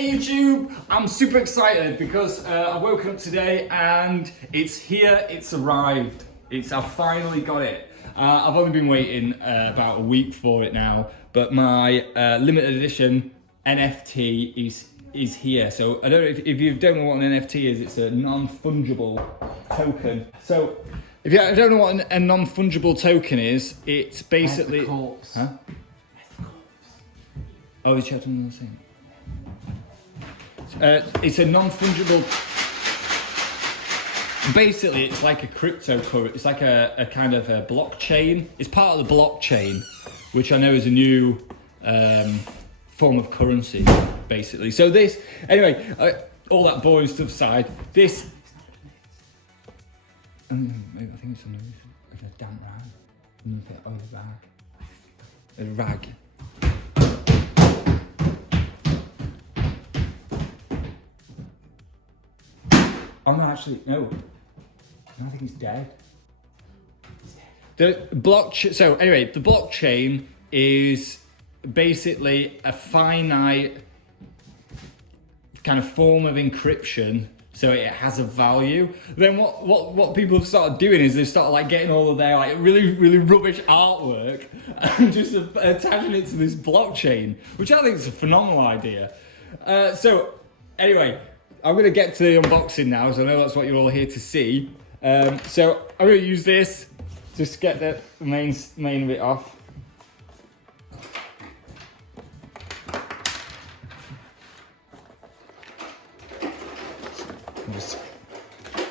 Hey YouTube, I'm super excited because I've woken up today and it's here, it's arrived. I've finally got it. I've only been waiting about a week for it now, but my limited edition NFT is here. So I don't know if you don't know what an NFT is, it's a non-fungible token. So if you don't know what a non-fungible token is, it's basically... Huh? Oh, you checked on the thing. It's a non-fungible. Basically, it's like a cryptocurrency. It's like a kind of a blockchain. It's part of the blockchain, which I know is a new form of currency, basically. So this, anyway, all that boring stuff aside, this. I think it's on a damp rag. Oh, a rag. Oh no, actually, no. I think he's dead. The blockchain. So anyway, the blockchain is basically a finite kind of form of encryption, so it has a value. Then what people have started doing is they start like getting all of their like really rubbish artwork and just attaching it to this blockchain, which I think is a phenomenal idea. So anyway. I'm going to get to the unboxing now, so I know that's what you're all here to see. So I'm going to use this just to get the main bit off.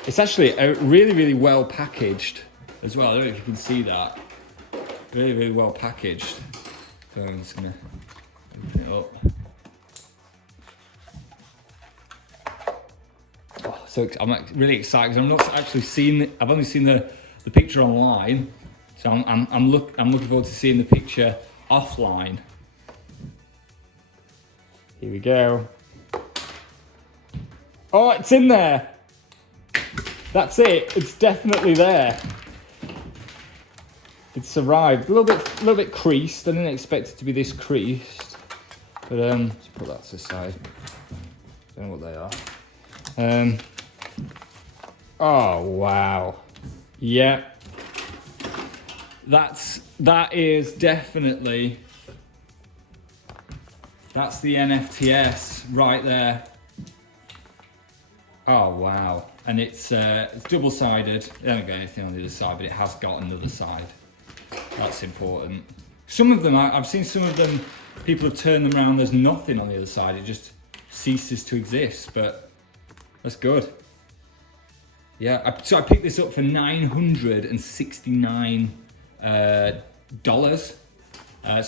It's actually really well packaged as well. I don't know if you can see that. Really well packaged. So I'm just going to open it up. So I'm really excited because I'm not actually seeing it. I've only seen the picture online, so I'm looking forward to seeing the picture offline. Here we go. Oh, it's in there. That's it. It's definitely there. It's arrived. A little bit creased. I didn't expect it to be this creased, but let's put that to the side. Don't know what they are. Oh wow, yeah, that is definitely, that's the NFTs right there. Oh wow, and it's double-sided. It don't get anything on the other side, but it has got another side. That's important. Some of them, I've seen some of them, people have turned them around, there's nothing on the other side, it just ceases to exist, but that's good. Yeah, so I picked this up for $969. So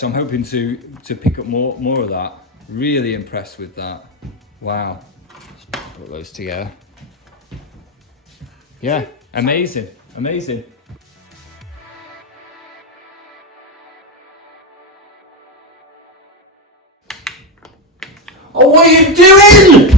I'm hoping to pick up more of that. Really impressed with that. Wow. Let's put those together. Yeah, amazing. Oh, what are you doing?